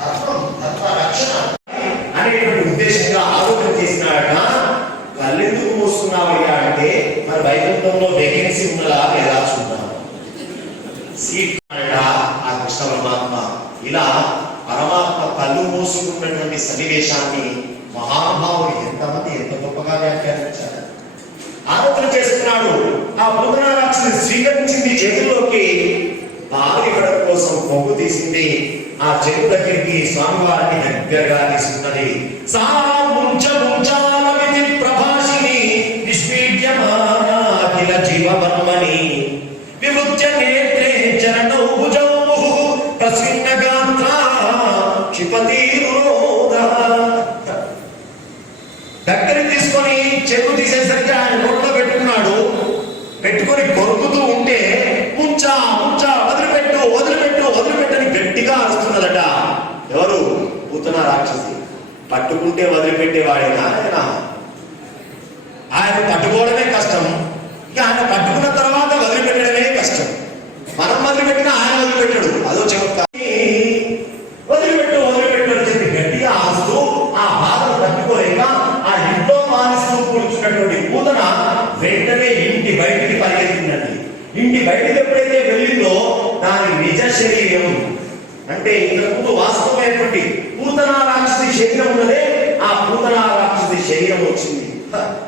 రక్షణ అనేటువంటి ఉద్దేశంగా ఆలోచన చేసినాడట. కళ్ళెందుకు మోస్తున్నావయ్యా అంటే మరి వైకుంఠంలో వేకెన్సీ ఉన్నదా లేదా చూద్దాం. సీట్ ఆ కృష్ణ పరమాత్మ ఇలా పరమాత్మ కళ్ళు మోసుకున్నటువంటి సన్నివేశాన్ని మహానుభావుడు ఎంతమంది ఎంత గొప్పగా వ్యాఖ్యానించారు. ఆలోచన చేస్తున్నాడు. ఆ పూతన రాక్షసి స్వీకరించింది చేతుల్లోకి. పాలు ఇవ్వడం కోసం పొగ్గు తీసింది. ఆ చెట్టు దగ్గరికి స్వామివారిని దగ్గరగా తీసుకున్నది. ప్రభాషిని నిష్పీడ్యమాన జీవవర్మని విముచ్య నేత్రే చరణౌ భుజౌ ప్రసన్న గాత్ర క్షిపతి దగ్గరికి తీసుకొని చెట్టు తీసేసరికి ఆయన నోట్లో పెట్టుకున్నాడు. పెట్టుకొని కొరుకుతూ ఉంటే ముంచా ముంచా వదిలిపెట్టు వదిలిపెట్టు వదిలిపెట్టని గట్టిగా అరుస్తున్నదట. ఎవరు? పూతన రాక్షసి. పట్టుకుంటే వదిలిపెట్టేవాడేనా ఆయన? ఆయన పట్టుకోవడమే కష్టం. ఇక ఆయన పట్టుకున్న తర్వాత వదిలిపెట్టడమే కష్టం. మనం వదిలిపెట్టినా ఆయన వదిలిపెట్టాడు. అదో చెప్తా. వదిలిపెట్టు వదిలిపెట్టు అని చెప్పి గట్టిగా ఆరుస్తూ ఆ బాధను తట్టుకోలేక ఆ ఇంట్లో మానిస్తూ కూర్చున్నటువంటి పూతన వెంటనే ఇంటి బయటికి పరిగెత్తిందండి. ఇంటి బయటికి ఎప్పుడైతే వెళ్ళిందో దాని నిజ శరీరం అంటే ఇంతకుముందు వాస్తవమైనటువంటి పూతన రాక్షసి శరీరం ఉన్నదే, ఆ పూతన రాక్షసి శరీరం వచ్చింది.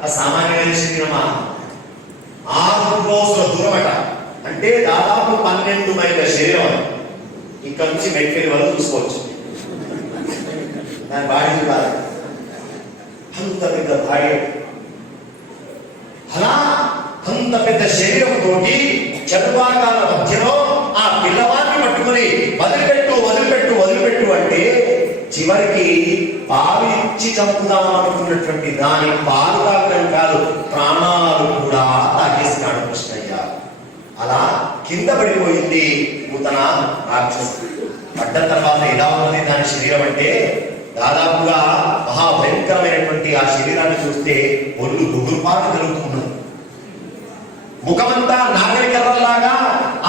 ఆ సామాన్యమైన శరీరమా? 6 రోజుల దూరమట. అంటే దాదాపు 12 మైళ్ళ శరీరం. ఇక్కడ నుంచి మెట్కెళ్ళి వరకు చూసుకోవచ్చు. దాని బాడీ చూడాలి. అంత పెద్ద బాడీ. అలా అంత పెద్ద శరీరంతో చతుర్భాగాల మధ్యలో ఆ పిల్లవాడిని పట్టుకుని వదిలిపెట్టు వదిలిపెట్టు వదిలిపెట్టు అంటే చివరికి పాలు ఇచ్చి చంపుదాం అనుకున్నటువంటి దాని పాలు తాగడం కాదు, ప్రాణాలు కూడా తాగేసినాడు కృష్ణయ్య. అలా కింద పడిపోయింది పూతన రాక్షసి. పడ్డ తర్వాత ఎలా ఉన్నది దాని శరీరం అంటే దాదాపుగా మహాభయంకరమైనటువంటి ఆ శరీరాన్ని చూస్తే ఒళ్ళు గుగురుపాటు జరుగుతున్నది. ముఖమంతా నాగలి కర్రలాగా.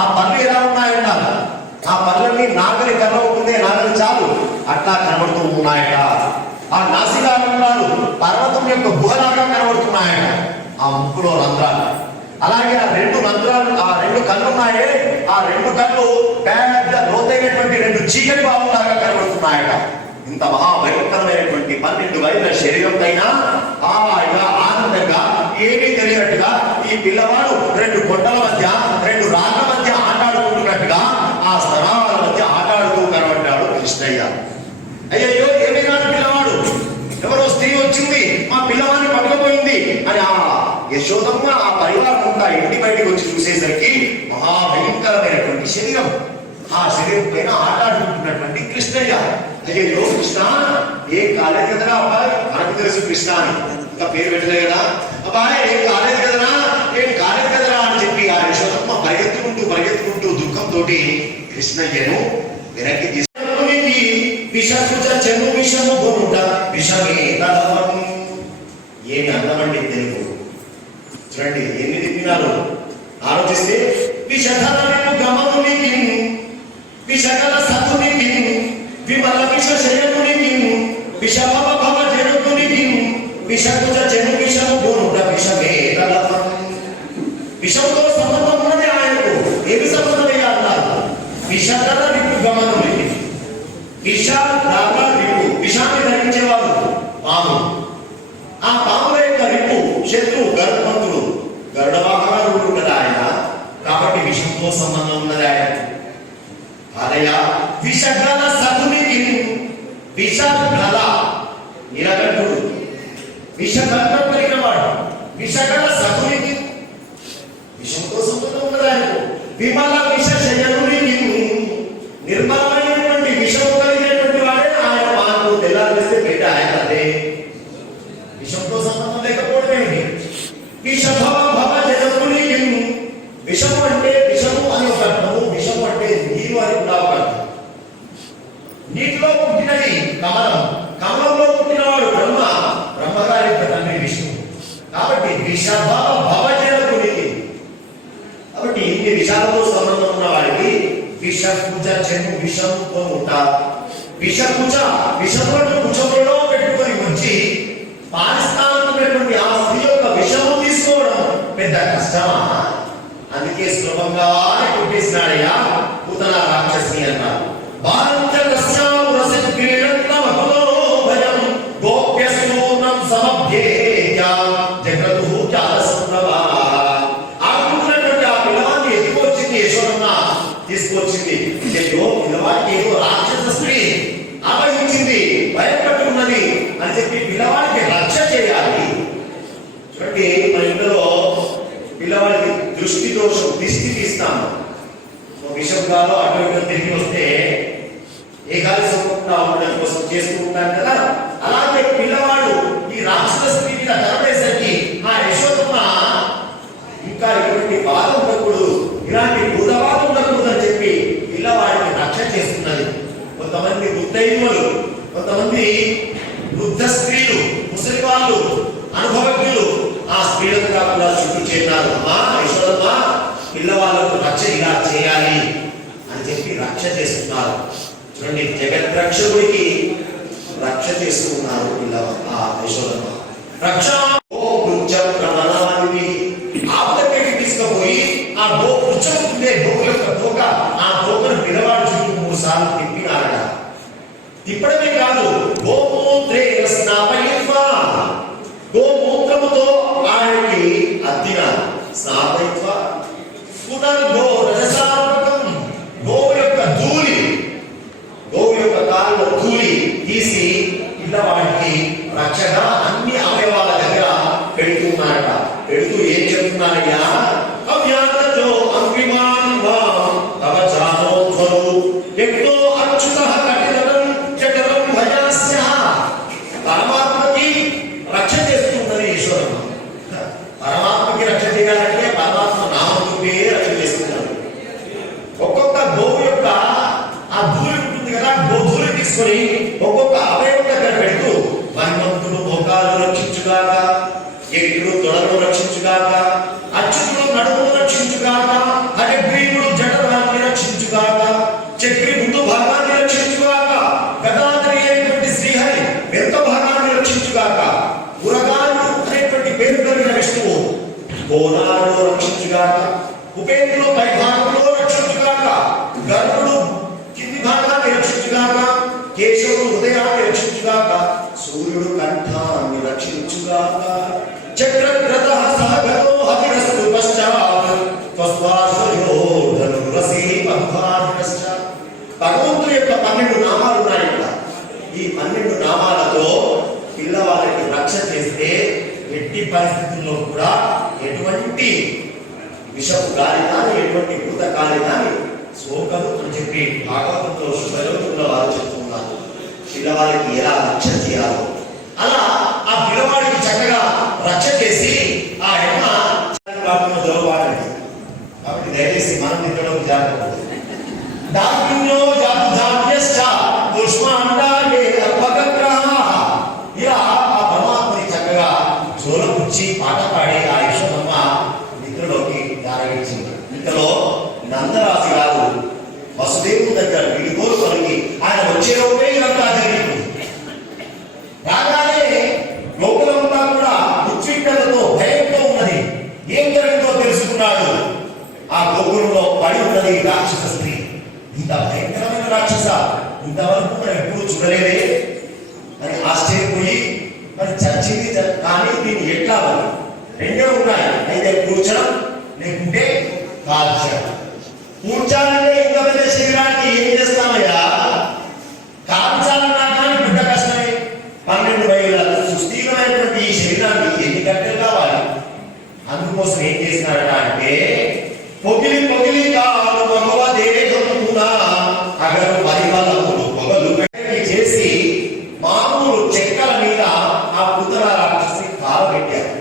ఆ పళ్ళు ఎలా ఉన్నాయట? ఆ పళ్ళని నాగలి కర్ర ఉంటుందే, నాగలి చాలు అట్లా కనబడుతూ ఉన్నాయట. ఆ నాసికాలు పర్వతం యొక్క గుహలాగా కనబడుతున్నాయట. ఆ ముక్కులో రంధ్రాలు. అలాగే ఆ 2 రంధ్రాలు, ఆ 2 కళ్ళు ఉన్నాయే, ఆ 2 కళ్ళు పెద్ద లోతైనటువంటి 2 చీకటి బావులాగా కనబడుతున్నాయట. ఇంత మహాభయంకరమైనటువంటి 12 మైళ్ళ శరీరం పైన హాయిగా ఆనందంగా ఏమీ తెలియనట్టుగా ఈ పిల్లవాడు 2 కొండల మధ్య 2 రాళ్ళ మధ్య ఆటాడుకుంటున్నట్టుగా ఆ స్థలాల మధ్య ఆటాడుతూ కనబడ్డాడు కృష్ణయ్య. అయ్యయ్యో ఏమైనా పిల్లవాడు, ఎవరో స్త్రీ వచ్చింది మా పిల్లవాడిని పట్టుకుపోయింది అని ఆ యశోదమ్మ ఆ పరివారం అంతా ఇంటి బయటికి వచ్చి చూసేసరికి మహాభయంకరమైనటువంటి శరీరం. ఆ శరీరం పైన ఆటాడుకుంటున్నటువంటి కృష్ణయ్య. అయ్యో కృష్ణ ఏం కాలేదు కదరా అబ్బాయి? మనకు తెలుసు కృష్ణ అని, ఇంకా పేరు పెట్టలే కదా. అబ్బాయి ఏం కాలేదు కదరా, ఏం కాలేదు కదరా అని చెప్పి ఆ యశోదమ్మ పరిగెత్తుకుంటూ పరిగెత్తుకుంటూ దుఃఖంతో కృష్ణయ్యను వెనక్కి తీసుకు ఏమి అందమండి తెలుగు. చూడండి ఎన్ని తిప్పినారు ఆలోచిస్తే. విషధరము గమనునికి విషకల సతునికి విమల విష శయమునికి విషభవ భవ జనునికి విషకుజ జను విషము గురుడ విషమే తలపం. విషంతో సంబంధం ఉన్నది ఆయనకు. ఏమి సంబంధమయ్యా అన్నారు? విషధర రిపు గమనునికి. విష రాగ రిపు, విషాన్ని ధరించేవాడు పాము. ఆ పాముల యొక్క రిపు శత్రువు గరుత్మంతుడు, గరుడ వాహనాలు ఉన్నది ఆయన. కాబట్టి విషంతో సంబంధం ఉన్నది ఆయన. అదయ విషగల సతునికి విషగల నీలకంఠుడు, విషగంధం కలిగిన వాడు. విషగల సతునికి విషంతో సంబంధం ఉన్నది ఆయనకు. విమల విష శయనునికి నిర్మలమైనటువంటి విషము కలిగినటువంటి వాడే ఆయన. మాకు తెల్లారిస్తే బిడ్డ ఆయన అదే. విషంతో సంబంధం లేకపోవడమేంటి? విషభవ భవ జనునికి. విషము అంటే విషము అని ఒక అర్థము, విషము అంటే నీరు అని కూడా ఒక అర్థం. నీటిలో పుట్టినది కమలం, కమలంలో పుట్టినవాడు బ్రహ్మ, బ్రహ్మగారి తండ్రి విష్ణువు. కాబట్టి విషభవ భవ జనునికి. కాబట్టి ఇన్ని విషాలతో సంబంధం ఉన్న వాడికి విష పూజ చెను విషముతో ఉంటారు. విషములను భుజములలో పెట్టుకొని వచ్చి పారిస్తానటువంటి ఆ స్త్రీ యొక్క విషము తీసుకోవడం పెద్ద కష్టమా? అందుకే సులభంగానే కొట్టేసినాడయ్యా పూతన రాక్షసి అన్నారు. తీసుకొచ్చింది. పిల్లవాడికి ఏదో రాక్షస స్త్రీ అపహరించింది, భయపడుతున్నది అని చెప్పి పిల్లవాడికి రక్ష చేయాలి. చూడండి, మన ఇంట్లో పిల్లవాడికి దృష్టి దోషం దిష్టి తీస్తాము. విషంగాలో అటు ఇటు తిరిగి వస్తే ఏకాలి సొంతంగా ఉండడం కోసం చేస్తూ ఉంటారు కదా. అలాగే పిల్లవాడు ఈ రాక్షస స్త్రీ మీద కనబడేసరికి ఆ యశోదమ్మ ఇంకా ఇటువంటి బాధ ఉండకూడదు, ఇలాంటి భూతబాధ ఉండకూడదు అని చెప్పి పిల్లవాడిని రక్ష చేస్తున్నది. కొంతమంది ముత్తైదువులు, కొంతమంది వృద్ధ స్త్రీలు, ముసలి వాళ్ళు, అనుభవజ్ఞులు ఆ స్త్రీలకు కాకుండా చుట్టూ చేరినారు. అమ్మా యశోదమ్మ, పిల్లవాళ్ళకు రక్ష ఇలా చేయాలి అని చెప్పి రక్ష చేస్తున్నారు. చూడండి, జగద్రక్షకుడికి రక్ష చేస్తున్నారు ఆ యశోదమ్మ. రక్ష ఆపదకి తీసుకుపోయి ఆ వృక్షం ఉండే గోవు యొక్క తోక, ఆ తోకను పిల్లవాడు చుట్టూ 3 సార్లు తిప్పినారట. తిప్పడమే కాదు, గోమూత్రముతో ఆయనకి అద్దిన స్నాపయిత్వ గోవు యొక్క ధూళి, గోవు యొక్క కాళ్ళలో ధూళి తీసి పిల్లవాడికి రక్షగా అన్ని అవయవాల దగ్గర పెడుతున్నారట. పెడుతూ ఏం చెప్తున్నారయ్యా? అవ్యాతో అంకిమాన్ తవ చానోధ్వరు ఎక్కడో అచ్యుతః కఠినం చటరం భయాస్య. పరమాత్మకి రక్ష చేస్తున్నది ఈశ్వరమ్మ. పరమాత్మకి రక్ష చేయాలంటే పరమాత్మ నామముకే రక్ష చేస్తున్నారు. ఒక్కొక్క గోవు యొక్క ఆ ధూళి ఉంటుంది కదా, గోధూళి తీసుకొని ఒక్కొక్క అవయవం దగ్గర పెడుతూ హనుమంతుడు మోకాలు రక్షించుగాక, ఎట్లు తొడలు రక్షించుగాక, అచ్యుతుడు నడుము రక్షించుగాక, హయగ్రీవుడు జఠరాన్ని రక్షించుగాక, చక్రి ముందు భాగాన్ని రక్షించుగాక, గదాధరి అయినటువంటి శ్రీహరి వెనుక భాగాన్ని రక్షించుగాక, ఉరగాలు అనేటువంటి పేరు కలిగిన విష్ణువు కోనాలలో రక్షించుగాక, ఉపేంద్రుడు పై భాగంలో రక్షించుగాక, గరుడు కింది భాగాన్ని రక్షించుగాక, కేశవుడు హృదయాన్ని రక్షించుగాక, సూర్యుడు కంఠాన్ని రక్షించుగాక, చక్రగ్రత సహగతో హరిరస్తు పశ్చాత్ స్వస్వాసయోధను రసీ పద్మార్గశ్చ. భగవంతుని యొక్క 12 నామాలు ఉన్నాయి ఇక్కడ. ఈ 12 నామాలతో పిల్లవాళ్ళకి రక్ష చేస్తే ఎట్టి పరిస్థితుల్లో కూడా ఎటువంటి విషపు గాలి కానీ, ఎటువంటి భూత గాలి కానీ సోకదు అని చెప్పి భాగవతంలో శుభయోగంలో వారు చెప్తున్నారు. పిల్లవాళ్ళకి ఎలా రక్ష చేయాలో అలా ఆ పిల్లవాడికి చక్కగా రక్ష చేసి ఆ యమ్మ దొరవాడండి. కాబట్టి దయచేసి మనం నిద్రలో జాగ్రత్త. ఇలా ఆ పరమాత్మని చక్కగా జోలపుచ్చి పాట పాడి ఆ యశోదమ్మ నిద్రలోకి దారగించింది. ఇంతలో నందరాజు గారు వసుదేవుని దగ్గర వీడుకోలు కలిగి ఆయన వచ్చేలోపే ఇదంతా జరిగింది. రాగానే లోకలంతా కూడా ఉద్విగ్నతతో భయంతో ఉన్నది. ఏం జరిగిందో తెలుసుకున్నాడు. ఆ గోకులంలో పడి ఉన్నది రాక్షస స్త్రీ. ఇంత భయంకరమైన రాక్షస ఇంతవరకు మనం ఎప్పుడూ చూడలేదే అని ఆశ్చర్యపోయి మరి చచ్చింది కానీ దీన్ని ఎట్లా అని 2 ఉన్నాయి. అయితే కూర్చడం లేకుంటే కాల్చడం. కూర్చాలంటే ఇంత పెద్ద శరీరానికి ఏం చేస్తామయ్యా? కాల్చాలన్నా కానీ పెద్ద కష్టమే. 12,000 సుస్థిరమైనటువంటి ఈ శరీరానికి ఎన్ని గంటలు కావాలి? అందుకోసం ఏం చేసినారట అంటే పొగిలి పొగిలి కాదు భగవదేహమునా అగరు పరిమళములు పొగలు చేసి మామూలు చెక్కల మీద ఆ పుతన రాక్షసి కాలు పెట్టారు.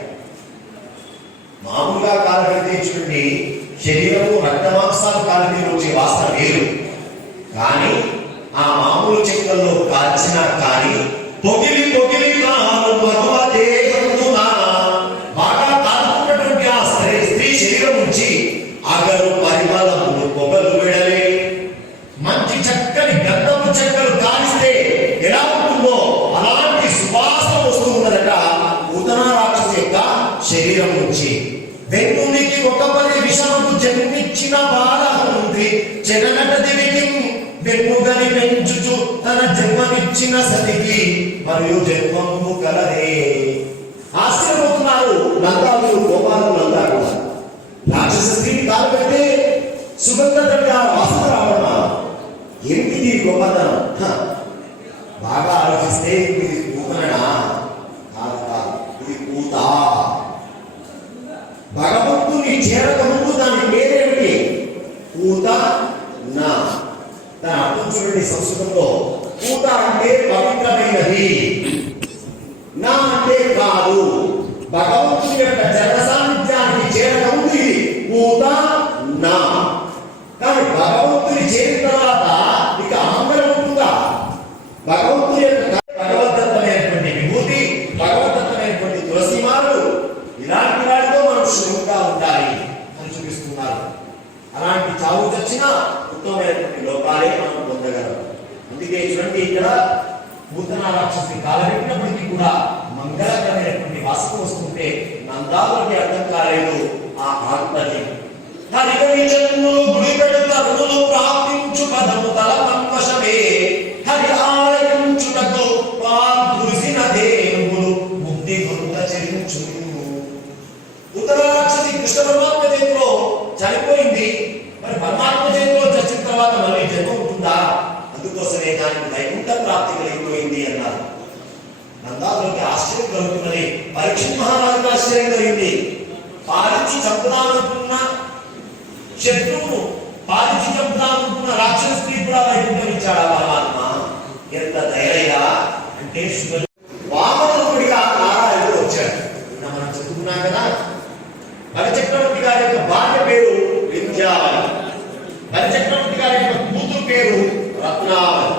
మామూలుగా కాలు పెడితే చూడండి శరీరము రక్తమాంసాలు కాలితే వచ్చే వాసన వేరు. కానీ ఆ మామూలు చెక్కల్లో కాల్చిన కానీ పొగిలి పొగిలి కాదు భగవదేహమునా బాగా కాలుతున్నటువంటి ఆ స్త్రీ శరీరం నుంచి అగరు పరిమళములు పొగలు విడలే. మంచి చక్కని గంధపు చెక్కలు కాలిస్తే చెరనట దివికి వెన్నుగని పెంచుచు తన జన్మనిచ్చిన సతికి మరియు జన్మము కలదే. ఆశ్చర్యపోతున్నారు నందాలు గోపాలు అంతా కూడా. రాక్షస స్త్రీని కాలు పెడితే సుగంధ ద్రవ్యాల వాసన రావడమా? ఏమిటి గొప్పతనం? బాగా ఆలోచిస్తే ఇది పూతనడా? ఇది పూత. భగవంతుని చేరక ముందు దాని పేరేమిటి? పూత నా. దాని అర్థం చూడండి సంస్కృతంలో. పూత అంటే పవిత్రమైనది, నా అంటే కాదు. భగవంతుని యొక్క జన సాన్నిధ్యానికి చేరక ముందు ఇది పూత నా. కానీ భగవంతుని చేరిన తర్వాత ఇక ఆందోళన ఉంటుందా? భగవంతుని యొక్క భగవద్దత్తమైనటువంటి విభూతి, భగవద్దత్తమైనటువంటి తులసిమాలు, ఇలాంటి వాటితో మనం శుభ్రంగా ఉండాలి అని చూపిస్తున్నారు. అలాంటి చావు చచ్చిన ఉత్తమమైనటువంటి లోకాలే మనం పొందగలం. అందుకే చూడండి, ఇక్కడ పూతనా రాక్షసి కాలబెట్టినప్పటికీ కూడా మంగళకరమైనటువంటి వాసన వస్తుంటే నందాలకి అర్థం కాలేదు ఆ ఆత్మని. హరి జన్ములు గుడి పెడుత రుణులు ప్రాప్తించు పదము తల పంపశమే. హరి ఆలయించుటకు పాల్పురిసిన దేవుడు ముక్తి గొంత చెల్లించు. ఉత్తరాక్షసి కృష్ణ పరమాత్మ చేతిలో చనిపోయింది. మరి పరమాత్మ చేతిలో చచ్చిన తర్వాత మళ్ళీ జన్మ ఉంటుందా? అందుకోసమే దానికి వైకుంఠ ప్రాప్తి కలిగిపోయింది అన్నారు. నందాలోకి ఆశ్చర్యం కలుగుతున్నది. పరీక్షిత్ మహారాజుకు ఆశ్చర్యం కలిగింది. పాలించి చంపుదామనుకున్న శత్రువును, పాలించి చంపుదామనుకున్న రాక్షస స్త్రీ కూడా వైకుంఠం ఇచ్చాడా పరమాత్మ? ఎంత ధైర్యంగా అంటే వామనుడిగా నారాయణుడు వచ్చాడు. మనం చెప్పుకున్నాం కదా. బలిచక్రవర్తి గారి యొక్క భార్య పేరు వింధ్యావళి. బలిచక్రవర్తి గారి యొక్క కూతురు పేరు రత్నావళి.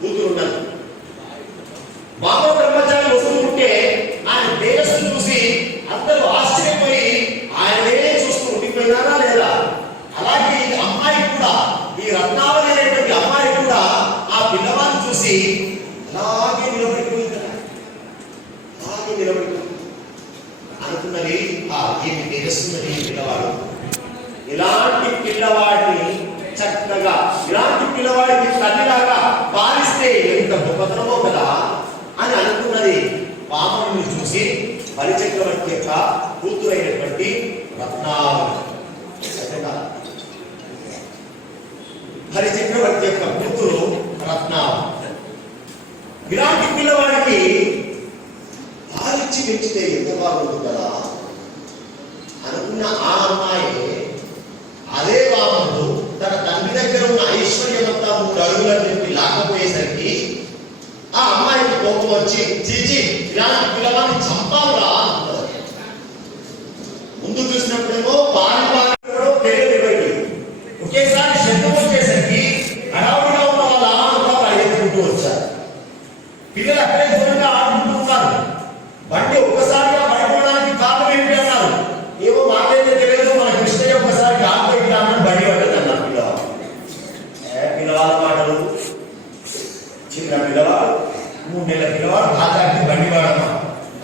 కూతురు ఉన్నది. వామ బ్రహ్మచారి వస్తుంటే ఆయన తేజస్సు చూసి అందరూ ఆశ్చర్యపోయి ఆయననే చూస్తూ ఉండిపోయినారా లేదా? అలాగే ఈ అమ్మాయి కూడా, ఈ రత్నావళి అనేటువంటి అమ్మాయి కూడా ఆ పిల్లవాడిని చూసి అలాగే నిలబడిపోయింది. అలాగే నిలబడిపోయింది అనుకున్నది. ఏమి తేజస్సున్నది పిల్లవాడు. ఇలాంటి పిల్లవాడిని చక్కగా, ఇలాంటి పిల్లవాడికి తల్లిలాగా పాలిస్తే ఎంత గొప్పతనమో కదా అని అనుకున్నది. వామనుని చూసి బలిచక్రవర్తి యొక్క కూతురు అయినటువంటి రత్నావళి, బలిచక్రవర్తి యొక్క కూతురు రత్నావళి, ఇలాంటి పిల్లవాడికి పాలిచ్చి పెంచితే ఎంత బాగుంటుంది కదా అనుకున్న ఆ అమ్మాయి అదే వామనుడు తన తండ్రి దగ్గర ఉన్న ఐశ్వర్యమంతా 3 అడుగుల నుండి లాకపోయేసరికి ఆ అమ్మాయికి కోపం వచ్చి చీచి ఇలాంటి పిల్లవాడిని చంపాలా. ముందు చూసినప్పుడేమో ఒకేసారి శబ్దం వచ్చేసరికి హడావుడిగా ఉన్న వాళ్ళ ఆనందంగా పరిగెత్తుకుంటూ వచ్చారు. పిల్లలు అక్కడే దూరంగా ఆడుకుంటూ ఉన్నారు. బండి ఒక్కసారిగా పడిపోవడానికి కారణం ఏంటి అన్నారు. ఏమో మాకైతే తెలియదు, మన కృష్ణయ్య ఒక్కసారి కాదు ఇట్లా అన్నాడు, బండి పడ్డది అన్నారు పిల్లవాడు. పిల్లవాళ్ళ మాటలు. చిన్న పిల్లవాడు, 3 నెలల పిల్లవాడు రాజాకి బండి వాడమ్మా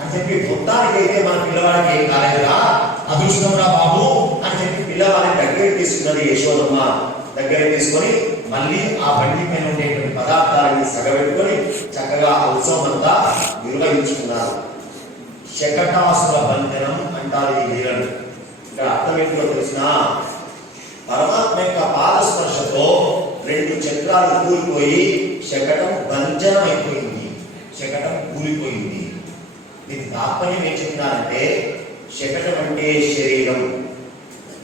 అని చెప్పి మొత్తానికి అయితే మన పిల్లవాడికి ఏం కాలేదురా, అదృష్టం రా బాబు అని చెప్పి పిల్లవాడిని దగ్గరికి తీసుకున్నది యశోదమ్మ. దగ్గరికి తీసుకొని మళ్ళీ ఆ బండి పైన ఉండేటువంటి పదార్థాలని సగబెట్టుకొని చక్కగా ఆ ఉత్సవం అంతా నిర్వహించుకున్నారు. శకటాసుర బంధనం అంటారు ఈ లీలను. ఇక్కడ అర్థం ఏంటో తెలిసిన, పరమాత్మ యొక్క పాదస్పర్శతో 2 చక్రాలు కూలిపోయి శకటం బంజనం అయిపోయింది, శకటం కూలిపోయింది. దీనికి తాత్పర్యం ఏం చెప్తున్నారంటే, శకటం అంటే శరీరం.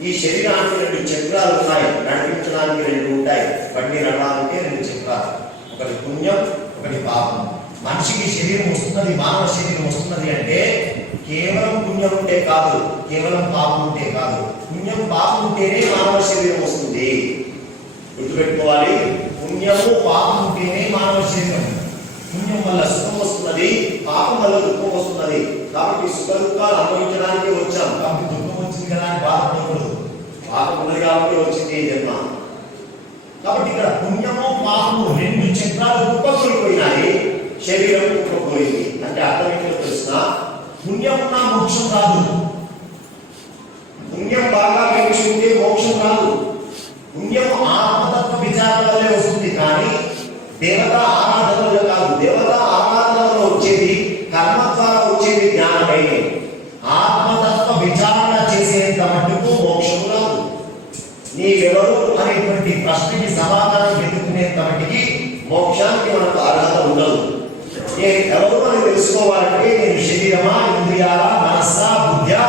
ఈ శరీరానికి 2 చక్రాలు ఉన్నాయి, నడిపించడానికి 2 ఉంటాయి. బండి నడవాలంటే 2 చక్రాలు, ఒకటి పుణ్యం, ఒకటి పాపం. మనిషికి శరీరం వస్తున్నది, మానవ శరీరం వస్తున్నది అంటే కేవలం పుణ్యం ఉంటే కాదు, కేవలం పాపం ఉంటే కాదు. పుణ్యం పాపం ఉంటేనే మానవ శరీరం వస్తుంది. గుర్తుపెట్టుకోవాలి, పుణ్యము పాపం ఉంటేనే మానవ శరీరం. పుణ్యం వల్ల సుఖం వస్తున్నది, పాపం వల్ల దుఃఖం వస్తున్నది. కాబట్టి సుఖ దుఃఖాలు అనుభవించడానికి వచ్చాం. కాబట్టి దుఃఖం వచ్చింది కదా అని బాధపడకూడదు. పాపం ఉన్నది కాబట్టి వచ్చింది ఈ జన్మ. కాబట్టి ఇక్కడ పుణ్యము పాపము 2 చక్రాలు కుప్పకూలిపోయినాయి, శరీరం కుప్పకూలింది. అంటే అర్థం ఏంటో తెలుసిన, పుణ్యం ఉన్న మోక్షం రాదు. పుణ్యం బాగా కలిసి ఉంటే మోక్షం రాదు. పుణ్యం ఆత్మ దేవతా ఆరాధనలో కాదు, దేవతా ఆరాధనలో వచ్చేది కర్మ ద్వారా వచ్చేది జ్ఞానమే. ఆత్మతత్వ విచారణ చేసేంత మట్టుకు మోక్షము రాదు. నీవెవరు అనేటువంటి ప్రశ్నకి సమాధానం వెతుకునేంత మట్టికి మోక్షానికి మనకు అర్హత ఉండదు. ఎవరు అని తెలుసుకోవాలంటే నేను శరీరమా, ఇంద్రియాల, మనస్సా, బుద్ధ్యా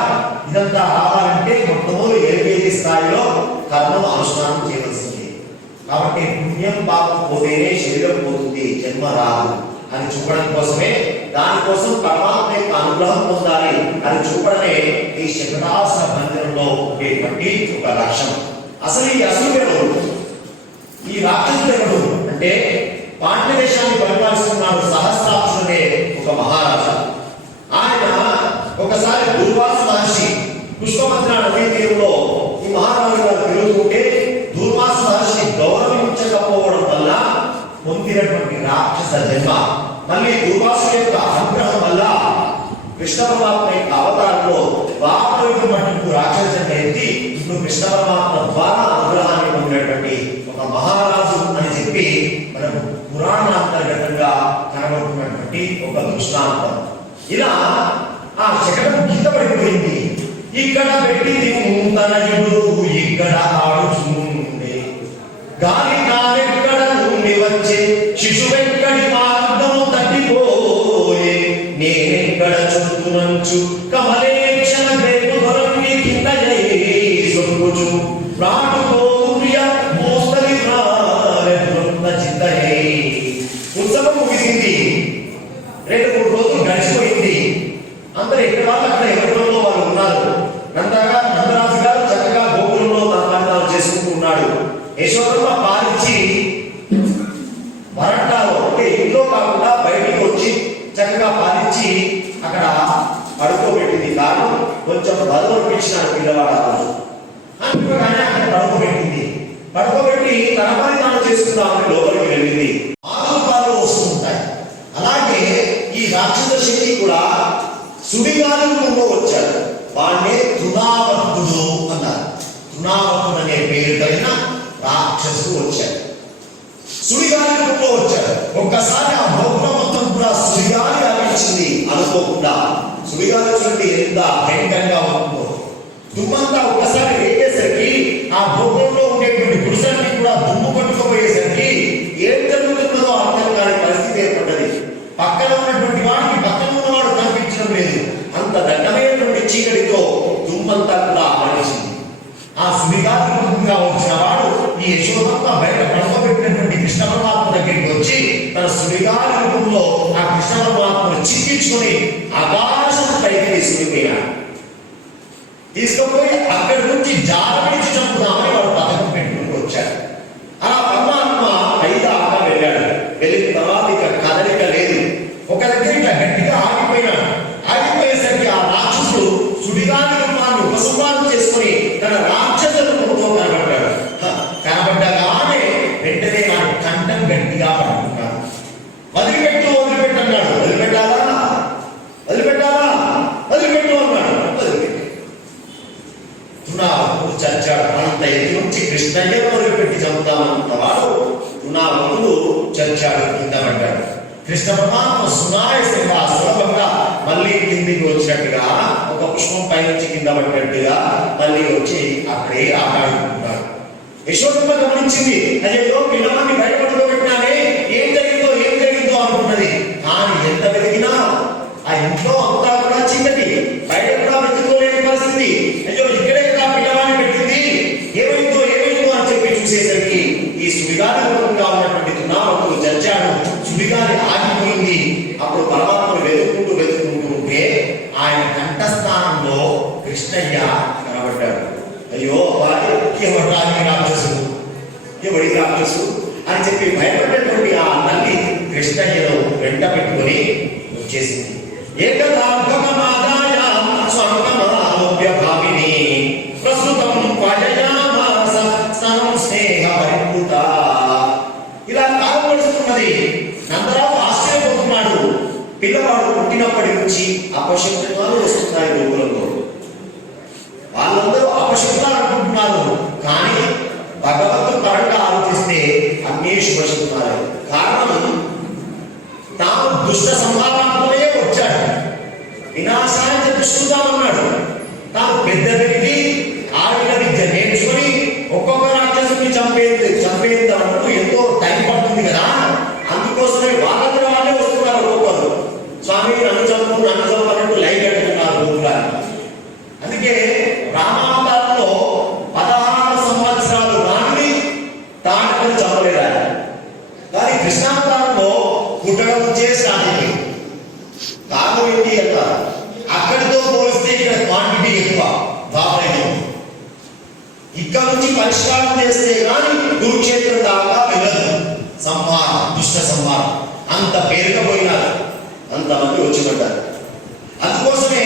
ఇదంతా రావాలంటే మొట్టమొదటి ఎల్కేజీ స్థాయిలో కర్మను అనుష్ఠానం చేయవలసింది. కాబట్టి పుణ్యం పాపం పోతేనే శరీరం పోతుంది, జన్మ రాదు అని చూపడం కోసమే, దానికోసం పరమాత్మ యొక్క అనుగ్రహం పొందాలి అని చూపడమే ఈ శతదాసన మందిరంలో ఉండేటువంటి ఒక లక్ష్యం. అసలు ఈ అసురుడు ఎవరు, ఈ రాక్షసుడు ఎవరు అంటే పాండ్య దేశాన్ని పరిపాలిస్తున్నాడు సహస్రాక్షుడే ఒక మహారాజా. ఆయన ఒకసారి దుర్వాస మహర్షి పుష్పభద్ర నదీ తీరంలో ఈ మహారాజు గారు తిరుగుతుంటే దుర్వాస మహర్షిని గౌరవించకపోవడం వల్ల పొందినటువంటి రాక్షస జన్మ. మళ్ళీ దుర్వాసుల యొక్క అనుగ్రహం వల్ల కృష్ణ పరమాత్మ యొక్క అవతారంలో వాపయుడు మట్టుకు రాక్షస జన్మ ఎత్తి ఇప్పుడు కృష్ణ పరమాత్మ ద్వారా అనుగ్రహాన్ని పొందినటువంటి ఒక మహారాజు అని చెప్పి మనం పురాణాంతర్గతంగా కనబడుతున్నటువంటి ఒక దృష్టాంతం. ఇలా ఆ శకటం కింద పడిపోయింది. ఇక్కడ పెట్టింది తనయుడు ఇక్కడ ఆడుచుండే, గాలి కాలెక్కడ నుండి వచ్చే శిశువెక్కడి మార్గము తట్టిపోయే, నేనెక్కడ చుట్టునంచు కమలేక్షణ రేపు దొరకి కింద సొంగుచు ప్రాణుకో ప్రియ మోస్తలి చిత్తయే. ఉత్సవం ముగిసింది, 2-3 రోజులు గడిచిపోయింది. అందరూ ఎక్కడ వాళ్ళు అక్కడ ఎవరిలో వాళ్ళు ఉన్నారు. నందరాజు గారు చక్కగా గోకులంలో తన పని తాను చేసుకుంటూ ఉన్నాడు. యశోదమ్మ పాలించి వరండాలో అంటే ఇంట్లో కాకుండా బయటికి వచ్చి చక్కగా పాలించి అక్కడ పడుకోబెట్టింది. కారణం కొంచెం బదులు అనిపించినాడు పిల్లవాడు అందుకని అక్కడ పడుకోబెట్టింది. పడుకోబెట్టి తన పని తాను చేసుకుందామని లోపలికి వెళ్ళింది. ఆరోపాలు వస్తుంటాయి. అలాగే ఈ రాక్షస శక్తి కూడా సుడిగాలి రూపంలో వచ్చాడు. వాడినే తృణావర్తుడు అన్నారు. తృణావర్తుడు అనే పేరు కలిగిన రాక్షసుడు వచ్చాడు, సుడిగాలి రూపంలో వచ్చాడు. ఒక్కసారి ఆ భౌగోళ మొత్తం కూడా సుడిగాలి ఆపించింది అనుకోకుండా. సుడిగాలి చూడండి ఎంత భయంకరంగా ఉంటుందో. దుమ్మంతా ఒక్కసారి రేగేసరికి ఆ భూగోళంలో ఉండేటువంటి గుడిసెలకి కూడా దుమ్ము పట్టుకుపోయేసరికి ఏం జరుగుతున్నదో అర్థం కాని పరిస్థితి ఏర్పడ్డది. పక్కన ఉన్నటువంటి వాడికి పక్కన ఉన్నవాడు కనిపించడం లేదు. అంత దట్టమైనటువంటి చీకటితో దుమ్మంతా కూడా ఆవరించింది. ఆ సుడిగాలిగా వచ్చిన వాడు ఈ యశోదమ్మ బయట పడుకోబెట్టినటువంటి కృష్ణ పరమాత్మ దగ్గరికి వచ్చి తన సుడిగాలి రూపంలో ఆ కృష్ణ పరమాత్మను చిక్కించుకొని ఆకాశం పైకి తీసుకుపోయాడు. తీసుకుపోయి అక్కడి నుంచి జారవిడిచి చంపుదామని వాడు పథకం పెట్టుకుని వచ్చాడు. అలా పరమాత్మ పైదాకా వెళ్ళాడు. వెళ్ళిన తర్వాత ఇక కదలిక లేదు. ఒక దగ్గర ఇట్లా గట్టిగా ఆగిపోయినాడు. ఆగిపోయేసరికి ఆ రాక్షసుడు సుడిగాలి రూపాన్ని ఉపసంహారం చేసుకుని తన రాక్షస రూపంతో కనబడ్డాడు. కనబడ్డగానే వెంటనే వాడి కంఠం గట్టిగా పడుకున్నాడు. వదిలిపెట్టు వదిలిపెట్టు అన్నాడు. వదిలిపెట్టాలా వదిలిపెట్టాలా వదిలిపెట్టు అన్నాడు. వదిలిపెట్టు తునావకుడు చచ్చాడు. అంత ఎత్తి నుంచి కృష్ణయ్య వదిలిపెట్టి చంపుతామన్నంత వాడు తునావకుడు చచ్చాడు, కింద పడ్డాడు. కృష్ణ పరమాత్మ సునాయసంగా సులభంగా మళ్ళీ కిందికి వచ్చినట్టుగా ఒక పుష్పం పైనుంచి కింద పడ్డట్టుగా మళ్ళీ వచ్చి అక్కడే ఆటాడుకుంటున్నాడు. యశోదమ్మ గమనించింది, అయ్యో పిల్లవాడిని బయట పడుకోబెట్టినానే, ఏం జరిగిందో అనుకున్నది. కానీ ఎంత వెతికినా ఆ ఇంట్లో అంతా కూడా చీకటి, బయట కూడా వెతుక్కోలేని పరిస్థితి. అయ్యో ఇక్కడే కదా పిల్లవాడిని పెట్టింది, ఏమైందో అని చెప్పి చూసేసరికి ఈ సుడిగాలి రూపంగా ఉన్నటువంటి తునావకుడు చచ్చాడు. సుడిగాలి ఆగిపోయింది. అప్పుడు పరమాత్మను వెతుక్కుంటూ ఉంటే ఆయన కంఠస్థానంలో కృష్ణయ్య కనబడ్డాడు. అయ్యో ఎవడి రాక్షసుడు అని చెప్పి భయపడినటువంటి ఆ నల్లి కృష్ణయ్యను వెంట పెట్టుకొని వచ్చేసింది. ఇలా కాలం గడుస్తున్నది. నందరావు ఆశ్చర్యపోతున్నాడు. పిల్లవాడు పుట్టినప్పటి నుంచి అపశబ్దాలు వస్తున్నాయి లోకంలో. వాళ్ళందరూ అపశబ్దాలు అనుకుంటున్నారు, కానీ భగవంతు పరంగా ఆలోచిస్తే అన్నీ శుభశబ్దాలు. కారణం తాను దుష్ట సంహారాత్మనే వచ్చాడు, వినాశానికి దుష్టుగా ఉన్నాడు. తాను పెద్ద పెరిగి ఆడిన విద్య నేర్చుకుని ఒక్కొక్క రాక్షసుని చంపేద్దామంటూ ఎంతో టైం పడుతుంది కదా. అందుకోసమే వాళ్ళందరూ వాళ్ళే వస్తున్నారు. ఒక్కొక్కరు స్వామి నన్ను చంపనంటూ లైన్ కట్టుకున్నారు రోజుగా. అందుకే రామావతారంలో 16 సంవత్సరాలు రాని తాటని చంపలేరు. కానీ కృష్ణావతారంలో పుట్టడం చేసి కారణం ఏంటి అంట, అక్కడితో పోలిస్తే ఇక్కడ క్వాంటిటీ ఎక్కువ. బాబాయ్యం ఇక్కడ నుంచి పరిష్కారం చేస్తే కానీ కురుక్షేత్రం దాకా వెళ్ళదు. సంహారం, దుష్ట సంహారం అంత పేరుకపోయినారు, అంతమంది వచ్చి పడ్డారు. అందుకోసమే